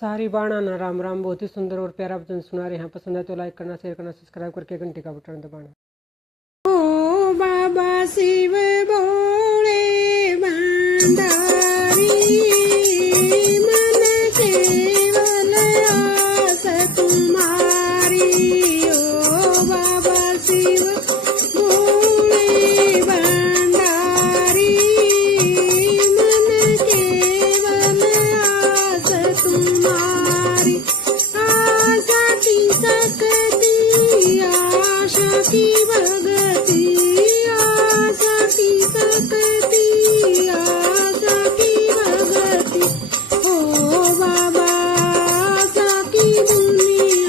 सारी बाणाना राम राम। बहुत ही सुंदर और प्यारा भजन सुना रहे हैं। पसंद है तो लाइक करना, शेयर करना, सब्सक्राइब करके घंटी का बटन दबाना। ओ बाबा शिव भोले भंडारी, मन केवल आस तुम्हारी। ओ बाबा शिव भोले भंडारी, मन केवल आस तुम्हारी। आशा की सकती, आशा की भगती, आशा की सकती, आशा की भगती। ओ बाबा आशा की दुनियादारी,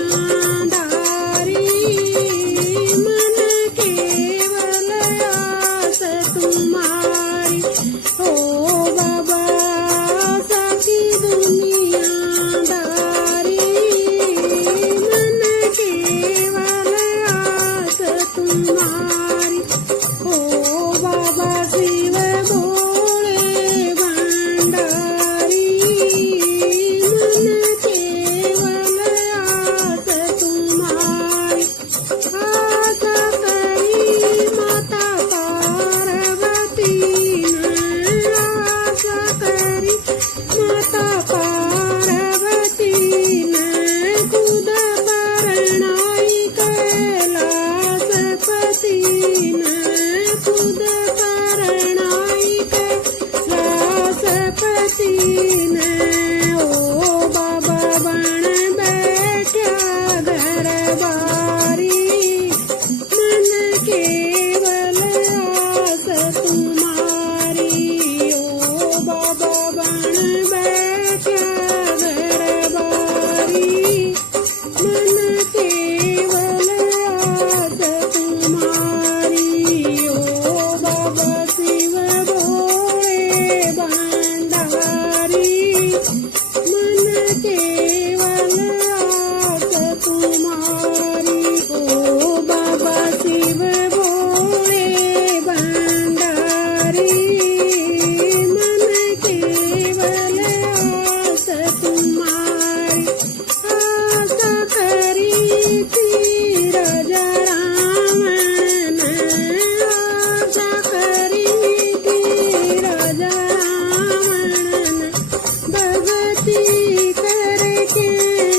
मन केवल आस तुम्हारी। ओ बाबा आशा की दुनियादारी, मन केवल आस तुम्हारी। ओ बाबा शिव भोले भंडारी, मन केवल आस तुम्हारी। आशा करी माता पार्वती ने, आशा करी माता पार्वती ने, खुद परणाई कैलासपति ने, खुद परणाई कैलासपति ने। ओ बाबा बन बैठा घर बारी, मन केवल आस तुम्हारी। ओ बाबा बन बैठा घर बारी, मन केवल आस तुम्हारी। ओ बाबा शिव भोले भंडारी, मन केवल आस तुम्हारी। ओ बाबा शिव भोले भंडारी, मन केवल आस तुम्हारी। आशा करी थी राजा रावण, आशा करी थी राजा रावण, भगती करके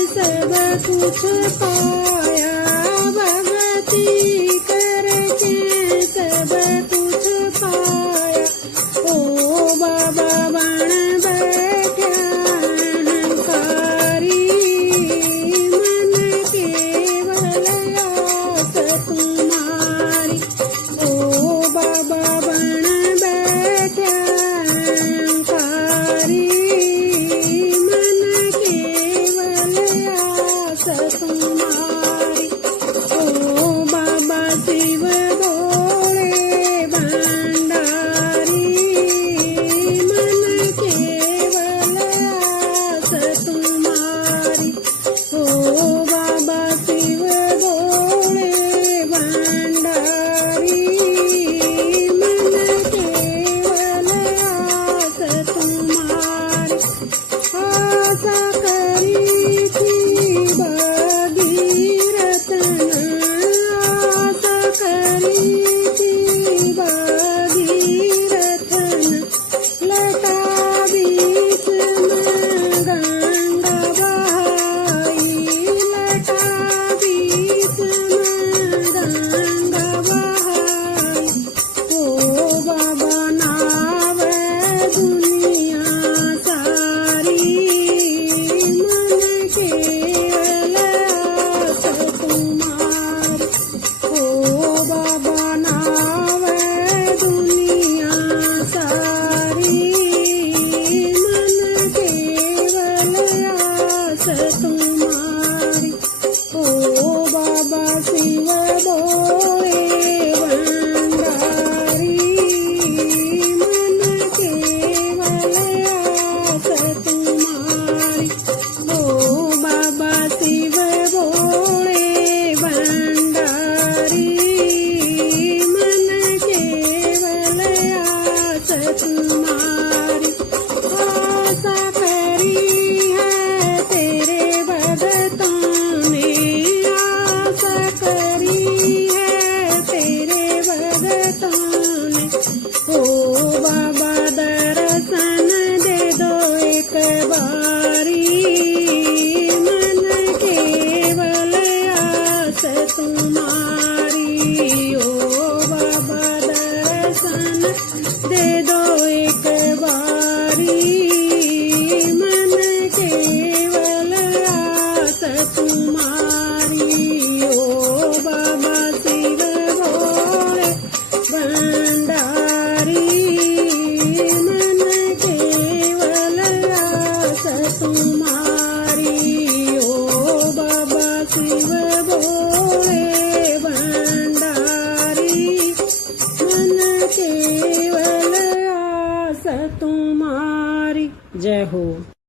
सब कुछ पाया, भगती